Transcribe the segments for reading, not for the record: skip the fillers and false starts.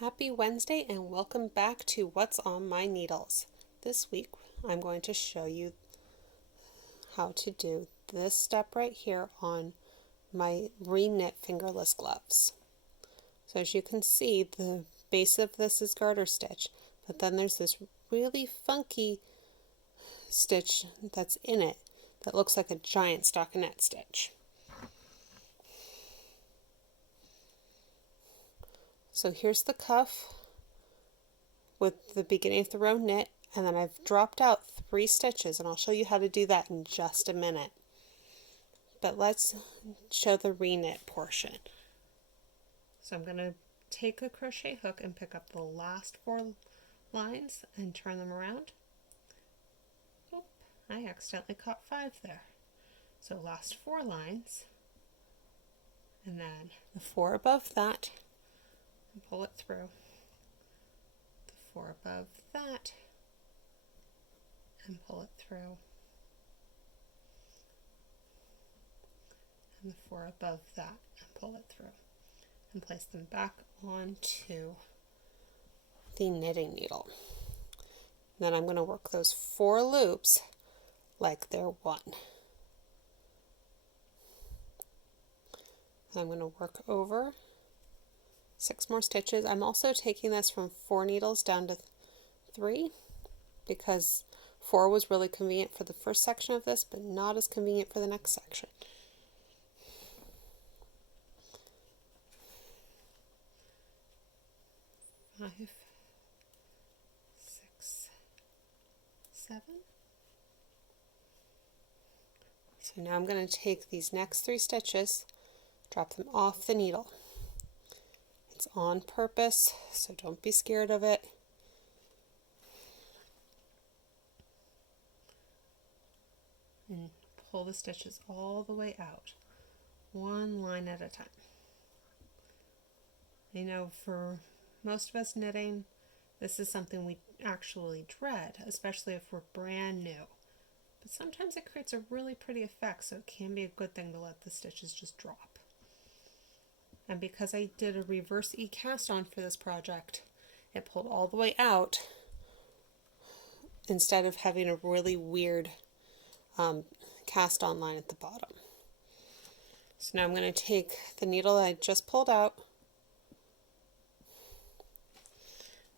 Happy Wednesday and welcome back to What's on My Needles. This week I'm going to show you how to do this step right here on my Reknit fingerless gloves. So as you can see, the base of this is garter stitch, but then there's this really funky stitch that's in it that looks like a giant stockinette stitch. So here's the cuff with the beginning of the row knit, and then I've dropped out 3 stitches, and I'll show you how to do that in just a minute. But let's show the reknit portion. So I'm going to take a crochet hook and pick up the last 4 lines and turn them around. Oop, I accidentally caught 5 there. So last 4 lines, and then the 4 above that, and pull it through, the 4 above that, and pull it through, and the 4 above that, and pull it through, and place them back onto the knitting needle. Then I'm going to work those 4 loops like they're 1. I'm going to work over 6 more stitches. I'm also taking this from 4 needles down to 3 because 4 was really convenient for the first section of this, but not as convenient for the next section. Five, 6, 7. So now I'm going to take these next 3 stitches, drop them off the needle. It's on purpose, so don't be scared of it. And pull the stitches all the way out, 1 line at a time. You know, for most of us knitting, this is something we actually dread, especially if we're brand new. But sometimes it creates a really pretty effect, so it can be a good thing to let the stitches just drop. And because I did a reverse E cast on for this project, it pulled all the way out instead of having a really weird cast on line at the bottom. So now I'm going to take the needle that I just pulled out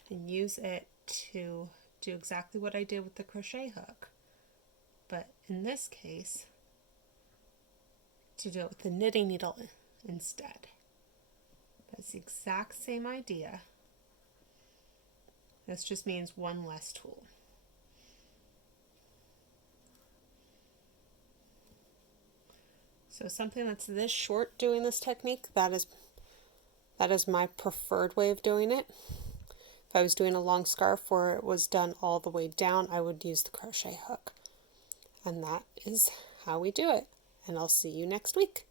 and use it to do exactly what I did with the crochet hook, but in this case to do it with the knitting needle instead. It's the exact same idea. This just means 1 less tool. So something that's this short doing this technique, that is my preferred way of doing it. If I was doing a long scarf where it was done all the way down, I would use the crochet hook. And that is how we do it. And I'll see you next week.